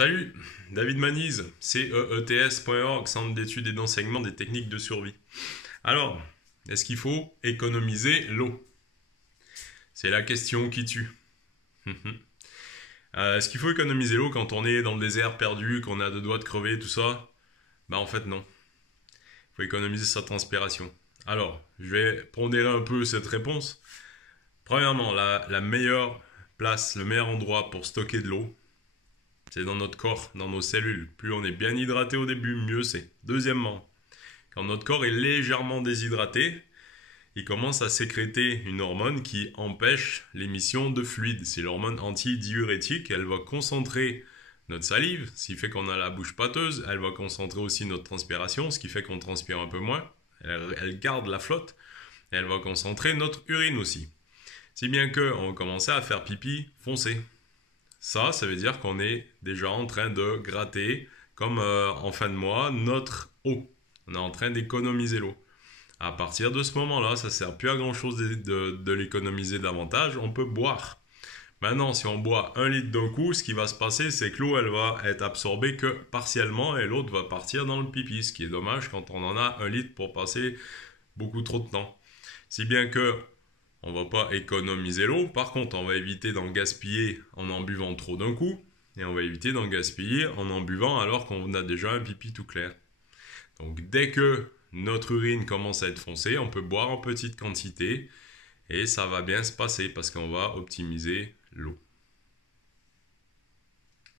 Salut, David Manise, ceets.org, Centre d'études et d'enseignement des techniques de survie. Alors, est-ce qu'il faut économiser l'eau? C'est la question qui tue. Est-ce qu'il faut économiser l'eau quand on est dans le désert perdu, qu'on a deux doigts de crever, tout ça? Bah en fait non. Il faut économiser sa transpiration. Alors, je vais pondérer un peu cette réponse. Premièrement, la meilleure place, le meilleur endroit pour stocker de l'eau, c'est dans notre corps, dans nos cellules. Plus on est bien hydraté au début, mieux c'est. Deuxièmement, quand notre corps est légèrement déshydraté, il commence à sécréter une hormone qui empêche l'émission de fluide. C'est l'hormone antidiurétique. Elle va concentrer notre salive, ce qui fait qu'on a la bouche pâteuse. Elle va concentrer aussi notre transpiration, ce qui fait qu'on transpire un peu moins. Elle garde la flotte. Et elle va concentrer notre urine aussi. Si bien qu'on va commencer à faire pipi foncé. Ça veut dire qu'on est déjà en train de gratter, comme en fin de mois, notre eau. On est en train d'économiser l'eau. À partir de ce moment-là, ça ne sert plus à grand-chose de l'économiser davantage. On peut boire. Maintenant, si on boit 1 litre d'un coup, ce qui va se passer, c'est que l'eau, elle va être absorbée que partiellement et l'autre va partir dans le pipi, ce qui est dommage quand on en a 1 litre pour passer beaucoup trop de temps. Si bien que on va pas économiser l'eau, par contre on va éviter d'en gaspiller en buvant trop d'un coup, et on va éviter d'en gaspiller en buvant alors qu'on a déjà un pipi tout clair. Donc dès que notre urine commence à être foncée, on peut boire en petite quantité, et ça va bien se passer parce qu'on va optimiser l'eau.